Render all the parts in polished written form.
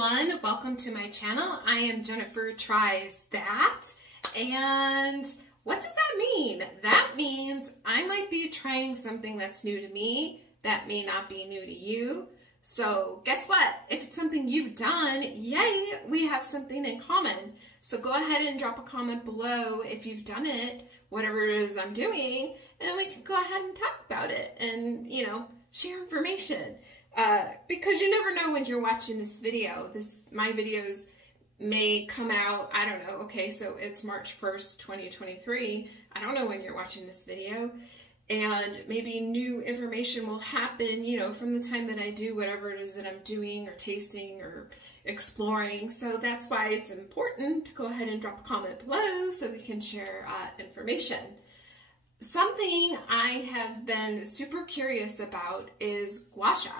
everyone, welcome to my channel. I am Jennifer Tries That, and what does that mean? That means I might be trying something that's new to me that may not be new to you. So guess what? If it's something you've done, yay, we have something in common. So go ahead and drop a comment below if you've done it, whatever it is I'm doing, and then we can go ahead and talk about it and, you know, share information. Because you never know when you're watching this video. My videos may come out, I don't know, okay, so it's March 1st, 2023. I don't know when you're watching this video. And maybe new information will happen, you know, from the time that I do whatever it is that I'm doing or tasting or exploring. So that's why it's important to go ahead and drop a comment below so we can share information. Something I have been super curious about is Gua Sha.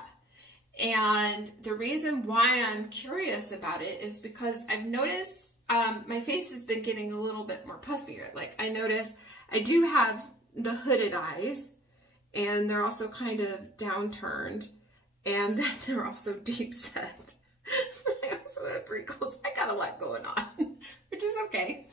And the reason why I'm curious about it is because I've noticed my face has been getting a little bit more puffier. Like I notice I do have the hooded eyes, and they're also kind of downturned, and then they're also deep set. I also have wrinkles. I got a lot going on, which is okay.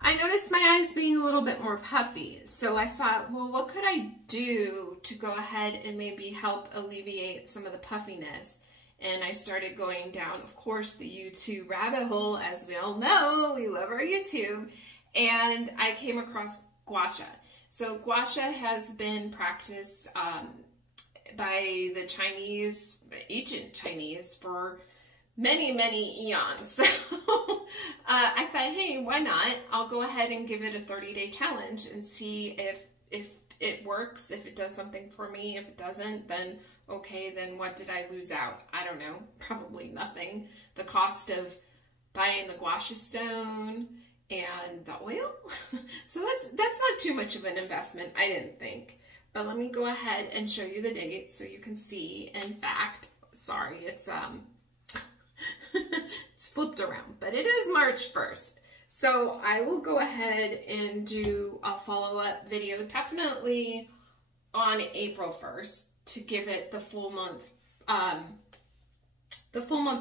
I noticed my eyes being a little bit more puffy, so I thought, well, what could I do to go ahead and maybe help alleviate some of the puffiness? And I started going down, of course, the YouTube rabbit hole. As we all know, we love our YouTube, and I came across Gua Sha. So Gua Sha has been practiced by the Chinese, ancient Chinese, for many, many eons. So I thought, hey, why not? I'll go ahead and give it a 30-day challenge and see if it works, if it does something for me. If it doesn't, then okay, then what did I lose out? I don't know, probably nothing. The cost of buying the Gua Sha stone and the oil. So that's not too much of an investment, I didn't think. But let me go ahead and show you the date so you can see. In fact, sorry, it's it's flipped around, but it is March 1st. So I will go ahead and do a follow-up video definitely on April 1st to give it the full month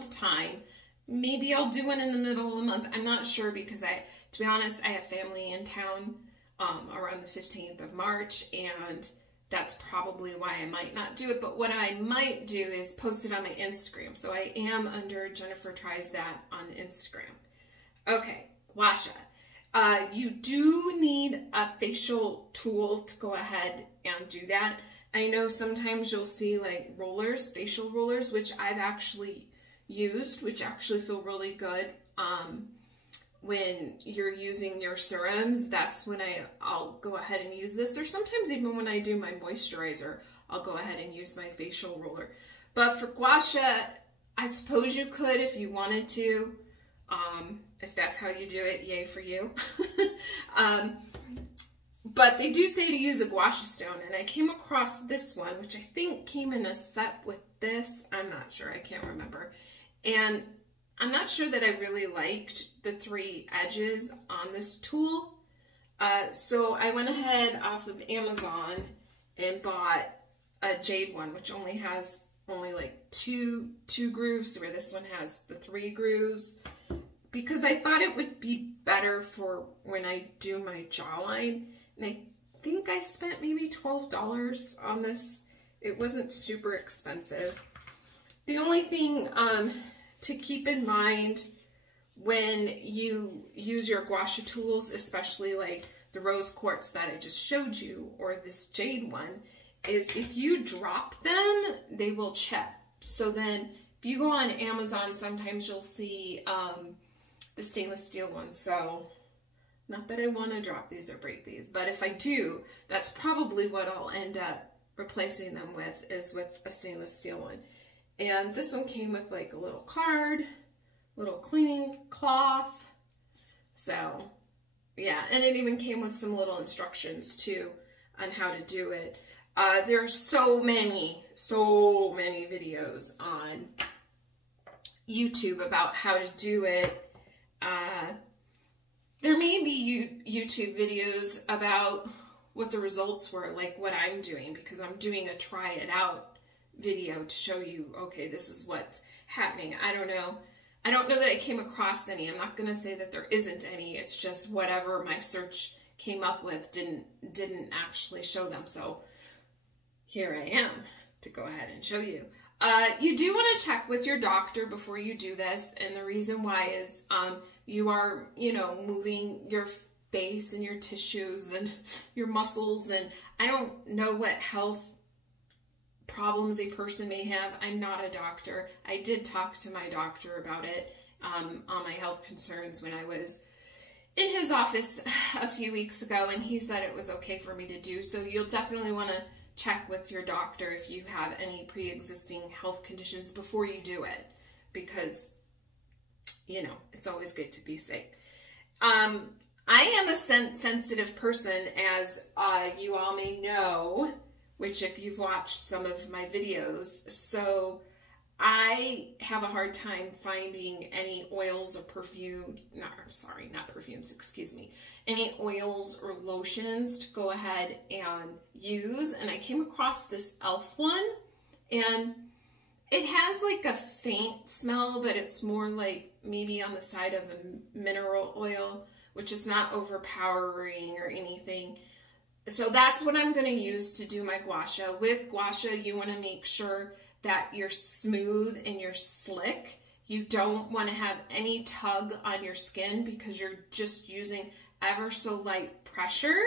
time. Maybe I'll do one in the middle of the month. I'm not sure because to be honest, I have family in town around the 15th of March, and that's probably why I might not do it. But what I might do is post it on my Instagram. So I am under Jennifer Tries That on Instagram. Okay, Gua Sha. You do need a facial tool to go ahead and do that. I know sometimes you'll see like rollers, facial rollers, which I've actually used, which actually feel really good. When you're using your serums, that's when I'll go ahead and use this. Or sometimes even when I do my moisturizer, I'll go ahead and use my facial roller. But for Gua Sha, I suppose you could if you wanted to. If that's how you do it, yay for you. But they do say to use a Gua Sha stone, and I came across this one, which I think came in a set with this. I'm not sure, I can't remember. And I'm not sure that I really liked the 3 edges on this tool. So I went ahead off of Amazon and bought a jade one, which only has like two grooves, where this one has the 3 grooves, because I thought it would be better for when I do my jawline. And I think I spent maybe $12 on this. It wasn't super expensive. The only thing to keep in mind when you use your Gua Sha tools, especially like the rose quartz that I just showed you, or this jade one, is if you drop them, they will chip. So then if you go on Amazon, sometimes you'll see the stainless steel ones. So not that I want to drop these or break these, but if I do, that's probably what I'll end up replacing them with, is with a stainless steel one. And this one came with like a little card, little cleaning cloth. So yeah, and it even came with some little instructions too on how to do it. There's so many videos on YouTube about how to do it. There may be YouTube videos about what the results were, like what I'm doing, because I'm doing a try it out video to show you, okay, this is what's happening. I don't know. I don't know that I came across any. I'm not going to say that there isn't any. It's just whatever my search came up with didn't actually show them. So here I am to go ahead and show you. You do want to check with your doctor before you do this, and the reason why is you are, you know, moving your face and your tissues and your muscles, and I don't know what health problems a person may have. I'm not a doctor. I did talk to my doctor about it on my health concerns when I was in his office a few weeks ago, and he said it was okay for me to do. So you'll definitely want to check with your doctor if you have any pre-existing health conditions before you do it, because, you know, it's always good to be safe. I am a sensitive person, as you all may know, which if you've watched some of my videos, so I have a hard time finding any oils or not perfumes, excuse me, any oils or lotions to go ahead and use. And I came across this e.l.f. one, and it has like a faint smell, but it's more like maybe on the side of a mineral oil, which is not overpowering or anything. So that's what I'm going to use to do my Gua Sha. With Gua Sha, you want to make sure that you're smooth and you're slick. You don't want to have any tug on your skin because you're just using ever so light pressure.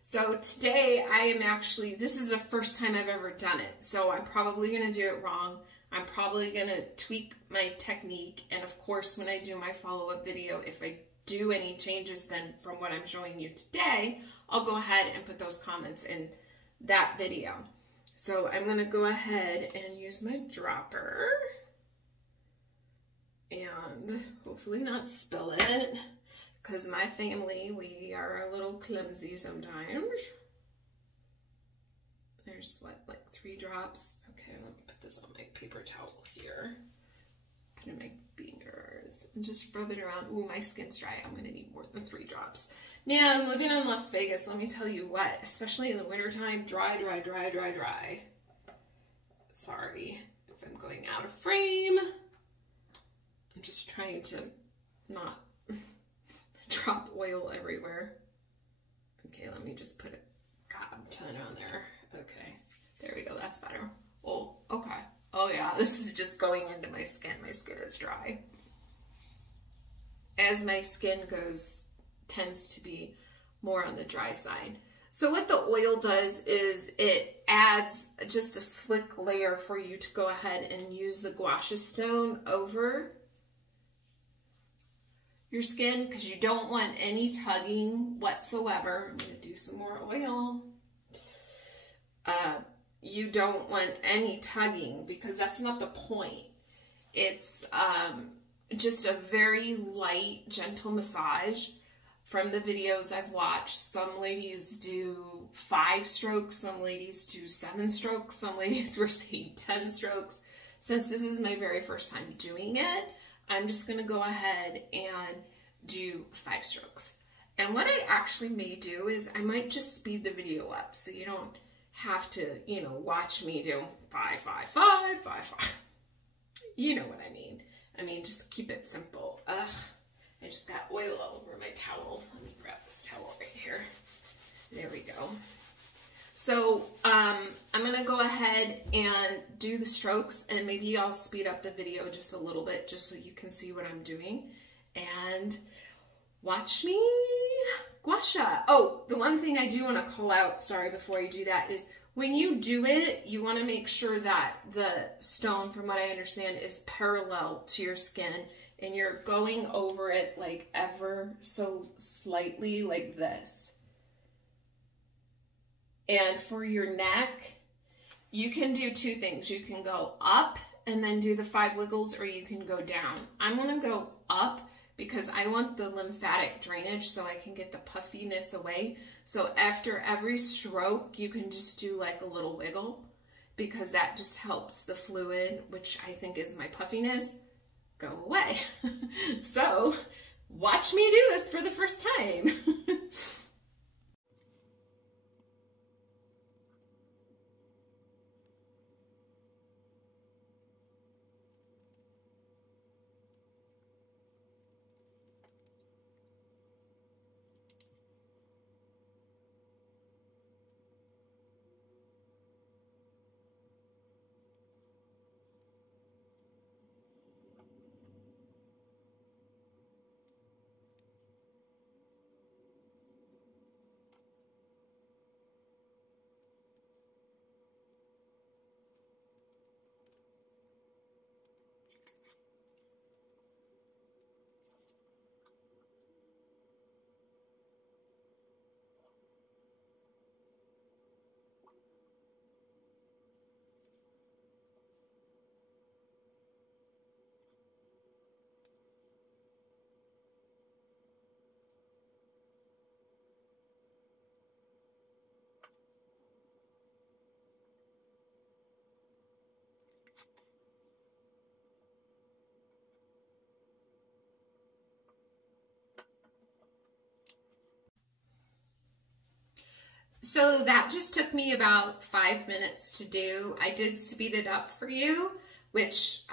So today I am actually, this is the first time I've ever done it. So I'm probably going to do it wrong. I'm probably going to tweak my technique. And of course, when I do my follow-up video, if I do any changes then from what I'm showing you today, I'll go ahead and put those comments in that video. So I'm going to go ahead and use my dropper and hopefully not spill it, because my family, we are a little clumsy sometimes. There's what, like 3 drops? Okay, let me put this on my paper towel here. Put in my fingers and just rub it around. Ooh, my skin's dry. I'm gonna need more than 3 drops. Man, living in Las Vegas, let me tell you what, especially in the wintertime, dry, dry, dry, dry, dry. Sorry if I'm going out of frame. I'm just trying to not drop oil everywhere. Okay, let me just put a ton on there. Okay, there we go, that's better. Oh, okay. Oh yeah, this is just going into my skin. My skin is dry. As my skin tends to be more on the dry side. So what the oil does is it adds just a slick layer for you to go ahead and use the Gua Sha stone over your skin, because you don't want any tugging whatsoever. I'm going to do some more oil. You don't want any tugging because that's not the point. It's just a very light, gentle massage. From the videos I've watched, some ladies do 5 strokes, some ladies do 7 strokes, some ladies were saying 10 strokes. Since this is my very first time doing it, I'm just going to go ahead and do 5 strokes. And what I actually may do is I might just speed the video up so you don't have to, you know, watch me do 5, 5, 5, 5, 5. You know what I mean. I mean, just keep it simple. Ugh, I just got oil all over my towel. Let me grab this towel right here. There we go. So I'm going to go ahead and do the strokes, and maybe I'll speed up the video just a little bit just so you can see what I'm doing. And watch me Gua Sha. Oh, the one thing I do want to call out, sorry, before I do that, is when you do it, you want to make sure that the stone, from what I understand, is parallel to your skin, and you're going over it like ever so slightly like this. And for your neck, you can do 2 things. You can go up and then do the 5 wiggles, or you can go down. I'm going to go up because I want the lymphatic drainage so I can get the puffiness away. So after every stroke, you can just do like a little wiggle, because that just helps the fluid, which I think is my puffiness, go away. So watch me do this for the first time. So that just took me about 5 minutes to do. I did speed it up for you, which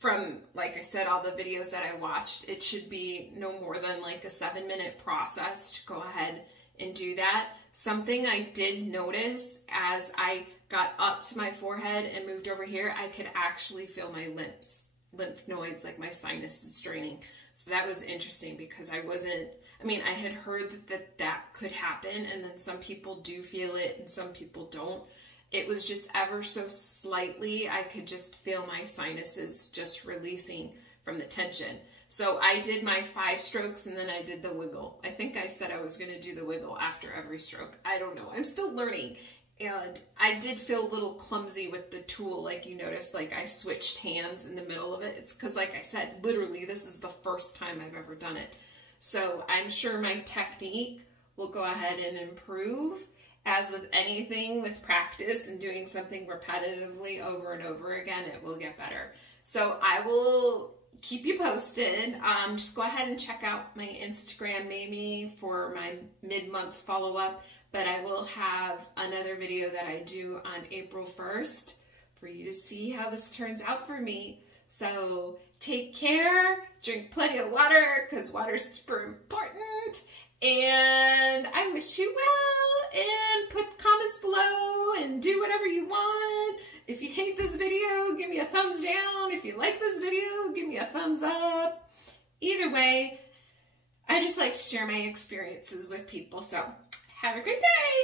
from, like I said, all the videos that I watched, it should be no more than like a 7-minute process to go ahead and do that. Something I did notice as I got up to my forehead and moved over here, I could actually feel my lymph nodes, like my sinuses draining. So that was interesting because I had heard that could happen, and then some people do feel it and some people don't. It was just ever so slightly, I could just feel my sinuses just releasing from the tension. So I did my 5 strokes and then I did the wiggle. I think I said I was going to do the wiggle after every stroke. I don't know. I'm still learning. And I did feel a little clumsy with the tool. Like you noticed, like I switched hands in the middle of it. It's because, like I said, literally this is the first time I've ever done it. So I'm sure my technique will go ahead and improve. As with anything, with practice and doing something repetitively over and over again, it will get better. So I will keep you posted. Just go ahead and check out my Instagram maybe for my mid-month follow-up, but I will have another video that I do on April 1st for you to see how this turns out for me. So take care, drink plenty of water because water is super important, and I wish you well, and put comments below and do whatever you want. If you hate this video, give me a thumbs down. If you like this video, give me a thumbs up. Either way, I just like to share my experiences with people. So have a great day.